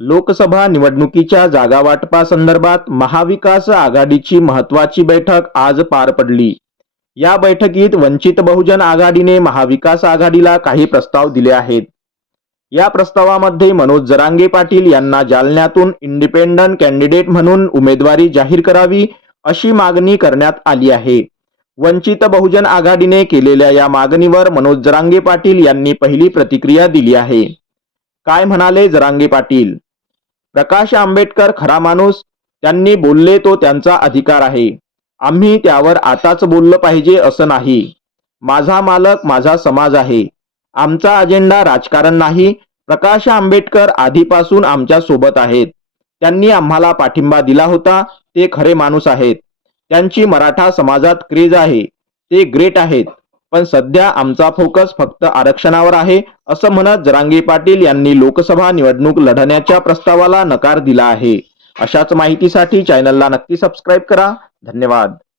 लोकसभा निवडणुकीच्या जागावाटपासंदर्भात महाविकास आघाडीची महत्वाची बैठक आज पार पडली. या बैठकीत वंचित बहुजन आघाडीने महाविकास आघाडीला काही प्रस्ताव दिले आहेत. या प्रस्तावामध्ये मनोज जरांगे पाटील यांना जालन्यातून इंडिपेंडंट कॅन्डिडेट म्हणून उमेदवारी जाहीर करावी अशी मागणी करण्यात आली आहे. वंचित बहुजन आघाडीने केलेल्या या मागणीवर मनोज जरांगे पाटील यांनी पहिली प्रतिक्रिया दिली आहे. काय म्हणाले जरांगे पाटील? प्रकाश आंबेडकर खरा माणूस त्यांनी बोलले तो त्यांचा अधिकार आहे. आम्ही त्यावर आताच बोललं पाहिजे असं नाही. माझा मालक माझा समाज आहे. आमचा अजेंडा राजकारण नाही. प्रकाश आंबेडकर आधीपासून आमच्यासोबत आहेत. त्यांनी आम्हाला पाठिंबा दिला होता ते खरे माणूस आहेत. त्यांची मराठा समाजात क्रेज आहे. ते ग्रेट आहेत. पण सध्या आमचा फोकस फक्त आरक्षणावर आहे असं म्हणत जरांगे पाटील यांनी लोकसभा निवडणूक लढण्याच्या प्रस्तावाला नकार दिला आहे. अशाच माहितीसाठी चॅनलला नक्की सबस्क्राईब करा. धन्यवाद.